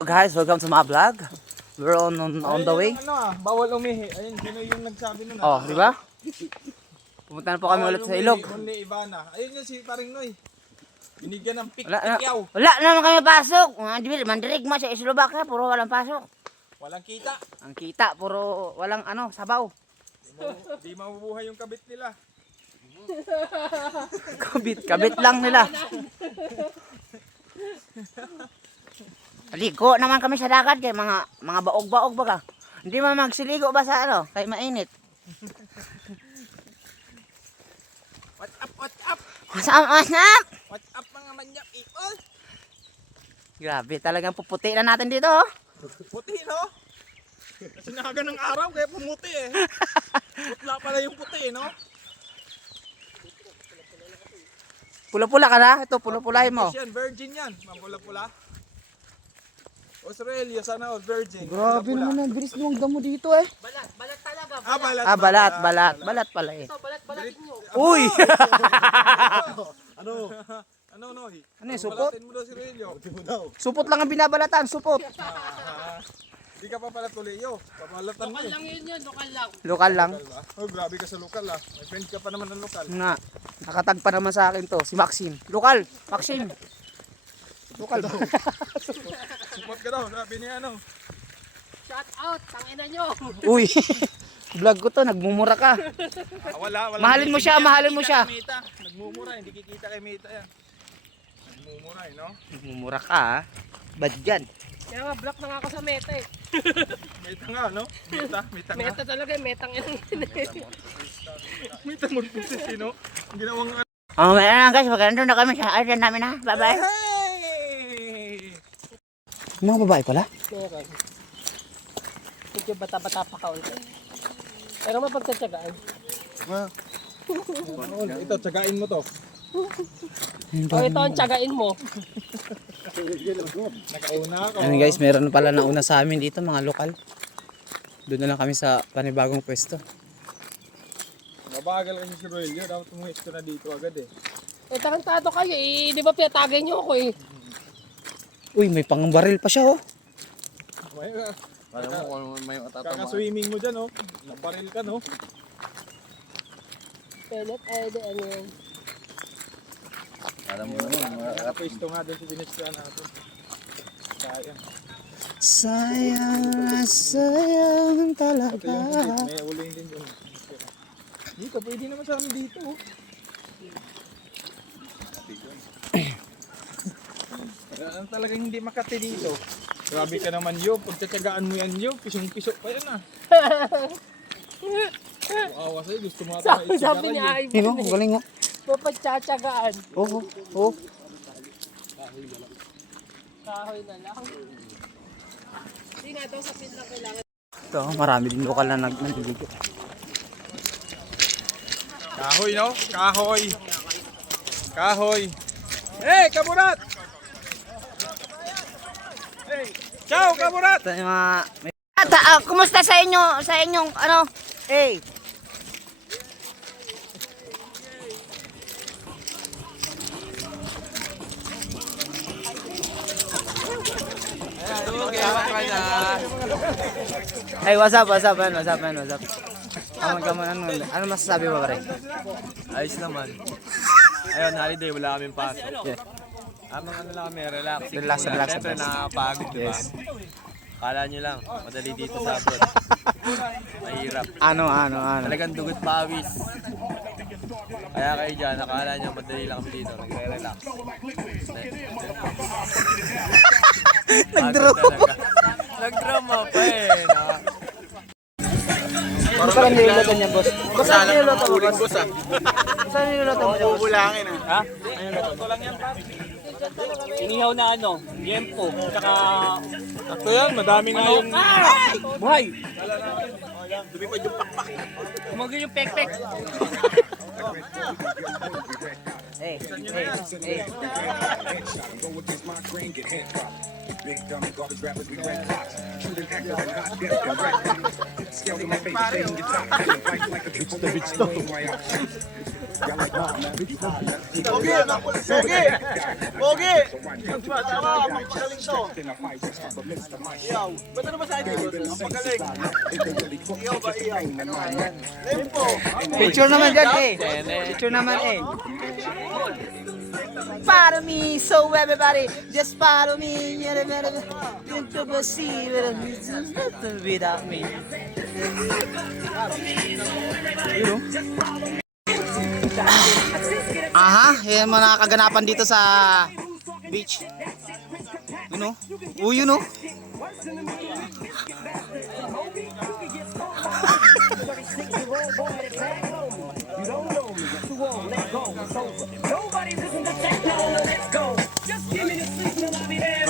Guys, welcome to my vlog. We're on the way. Bawal umihi. Ayun, sino yung nagsabi nun? Oh, di ba? Pumunta na po kami ulit sa ilog. Only Ivana. Ayun yung si Paring Noy. Binigyan ng Wala, pikyaw. wala naman kami pasok. Mandirig mo sa Slovakia, puro walang pasok. Walang kita. Ang kita, puro walang sabaw. Di mabubuhay yung kabit nila. Kabit lang nila. Ligo naman kami sa dagat kay mga baog-baog baga. Hindi man magsiligo ba sa kay mainit. What's up, what's up? What's up, what's up? What's up mga manyak people? Grabe, talagang puputi na natin dito. Oh. Puti no? Kasi nakaga ng araw kaya pumuti eh. Putla pala yung puti no? Pula-pula ka na? Ito, pula-pulahin mo. Yan, virgin yan. Mapula-pula. Australia, sana all virgin. Grabe naman ang bilis ng damo dito eh. Balat talaga. Balat pala eh. Ito, balat nyo. Uy! Ano Noy? Ano yung supot? Balatin mo daw si Relio. Supot lang ang binabalatan, supot. Di ka pa pala tuliyo. Pabalatan mo. Lokal lang yun, lokal lang. Lokal lang. Oh, grabe ka sa lokal ah. May friend ka pa naman ng lokal. Nga, nakatag pa naman sa akin to, si Maxine. Lokal, Maxine. Lokal ba? Support ka daw, sabi niya ano. Shout out, tangina nyo. Uy, vlog ko to, nagmumura ka. Wala. Mahalin mo siya, mahalin mo siya. Mita. Nagmumura, hindi kikita kay Mita yan. Nagmumura no? Nagmumura ka ha. Bad dyan. Kaya nga, block na nga ako sa meta eh. Mita nga no? Mita nga. Meta talaga eh, metang yan. Mita morphosis no? Ginawang ano. Oh, mayroon na guys, magandang na kami sa island namin ha. Bye-bye. Hey! Mga babae pala? Meron. Medyo bata-bata pa kaunti. Pero mapagtsatsagaan. Ito, tsagain mo to. O ito ang tsagain mo. Nakauna ako. Ano guys, meron pala na una sa amin dito, mga lokal. Doon na lang kami sa panibagong pwesto. Mabagal kasi si Roelio, dapat umuhit ko na dito agad eh. Eh, tarantado kayo eh. Di ba pinatagay nyo ako eh. Uy, may pangbaril pa siya oh. May, Alam mo kung may matatama. kaka-swimming mo dyan, oh. Nabaril ka, no? Pellet, ay, ano yun. Alam mo naman. Nakapwesto nga doon sa dinestra natin. Sayang, sayang Ito talaga. yung may uling din doon. Dito, pwede naman sa amin dito, oh. Ano talagang hindi makati dito. Grabe ka naman yun. Pagtsatsagaan mo yan yun, pisong-pisok pa yan ah. Awa sa'yo, gusto mo ata Sabi niya, ay, Hindi mo, galing mo. mapagtsatsagaan. Oo, oo. Kahoy na lang. Hindi nga daw sa pin lang kailangan. Ito, marami din lokal na nandiligo. Kahoy, no? Kahoy. Kahoy. Hey, kaburat! Hey, ciao, kaburat! Ito yung mga... kumusta sa inyong hey. Hey, what's up, man? Ano masasabi mo pare? Ayos naman. Ayun, holiday, wala kaming pasok. Yeah. Amang ano lang kami, relaxing Relax, muna. relax, Siyempre, relax. nakakapagod, di ba? Yes. Kala nyo lang, madali dito sa abroad. Mahirap. Ano? Talagang dugot pawis. Kaya kayo dyan, nakala nyo, madali lang kami dito. Nagre-relax. Nag-drama pa eh. Ano pala niluluto niya, boss? Boss, ano niluluto mo, boss? ah. Saan niluluto mo, boss? Bulangin ah. Inihaw na ano, yempo, tsaka Ito yan, madami nga yung... buhay. Dumipad yung pakpak. Umagay yung pek-pek. Hey. Big dumb garbage rappers, we red hot. Shooting actors and not death and red hot. Scales in my face, shading your top. Fight like a triple. Pogi! Pogi! Magaling to. Iyaw. Ba't ano ba sa akin? Ang pagaling. Iyaw ba iyaw? Lempo. Picture naman dyan eh. Picture naman eh. Follow me, so everybody, just follow me. Into the sea without me. Aha, yan mga kaganapan dito sa beach. Ano? Uyo no?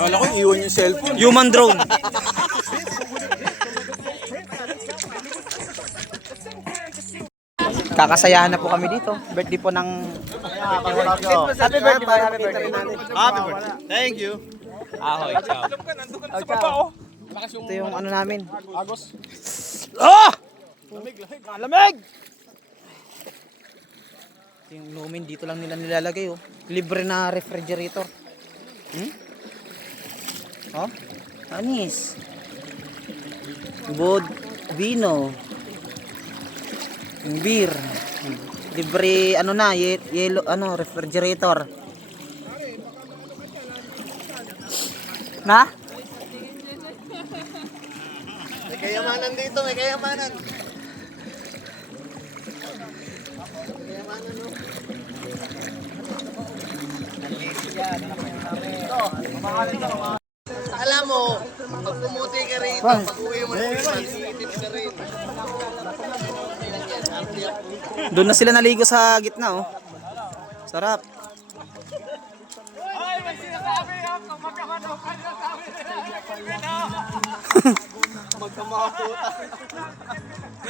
Kala ko iwan yung cellphone. Human drone. Kakasayahan na po kami dito. Birthday po ng Happy birthday. Thank you. Ahoy, ciao. Alam ka, nandun ka na sa baba, oh. ito yung ano namin. Agos. Ah! Lamig! Ito yung lumin dito lang nila nilalagay oh. Libre na refrigerator. Oh? Anis. Vino. Beer. Libre ano na, yellow ano, refrigerator. Na? May kayamanan dito, may kayamanan. Alam mo, pag pumuti ka rito, pag uwi mo na iitip ka rin. Doon na sila naligo sa gitna oh. Sarap.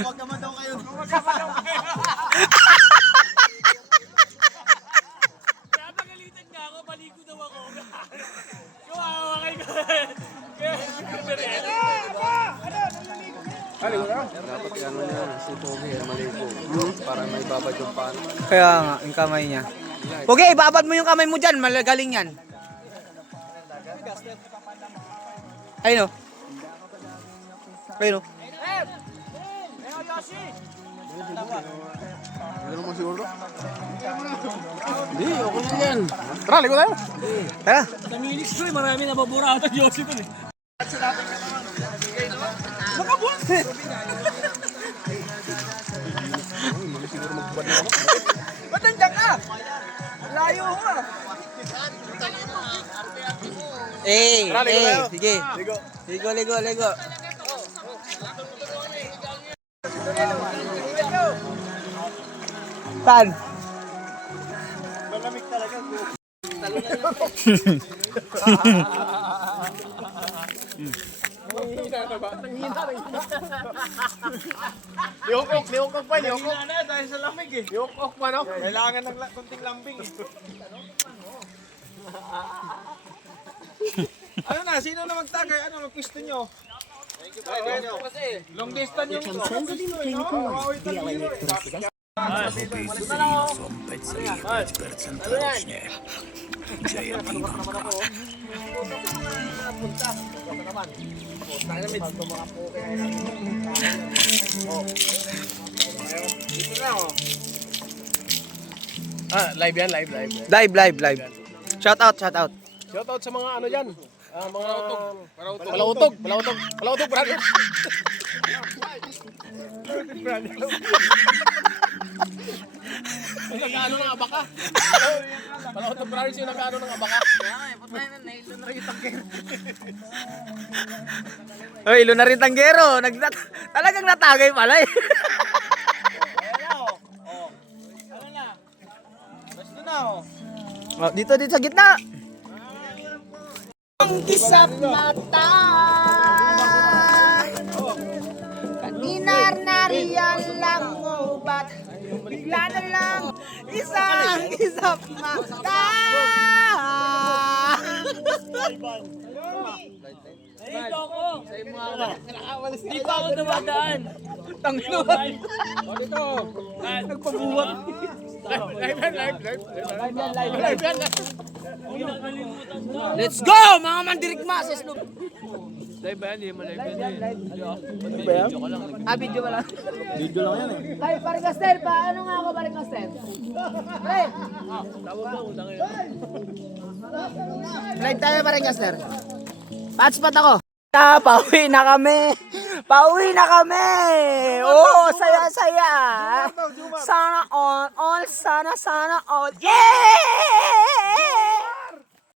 Magkama daw kayo. Napagalitan nga ako, baligo daw ako. Kawawa kayo. Kaya nga, yung kamay niya. Okay, ibabad mo yung kamay mo dyan. Malagaling yan. Ayun o. Ayun o. Tara. Sa Minix ko eh, marami nababura ata Yossi ko eh. Ba't nandiyan ka? Layo ka. Sige. Ligo. Saan? Malamig talaga. Liukok pa, liukok. Hindi na dahil sa lamig eh. Liukok pa, no? Kailangan ng konting lambing eh. Ano na, sino na magtagay? Ano, mag-pwesto nyo? Long distance yung Live yan, live. Live. Shout out. Shoutout sa mga ano dyan. Mga Palautog, brothers. Yung nag-ano ng abaka. Palautog brothers yung nag-ano ng abaka. Oy, ilo na rin tanggero. Talagang natagay pala eh. Oh, dito sa gitna. Ang isang mata. Kanina nariyan lang ubat. Bigla na lang isang mata. Dito ako. Dito ako dumadaan. Tangino. dito. Nagpabuhat. Let's go, mga mandirigmases. Live ba yan? Hindi mo live yan. Ah, video ba lang? Video lang yan eh. Ay, Parigaster, paano nga ako, Parigaster? Hey! Live tayo, Parigaster. Patspot ako. Pauwi na kami! Pauwi na kami! Oo, saya-saya! Sana all, sana all. Yeah!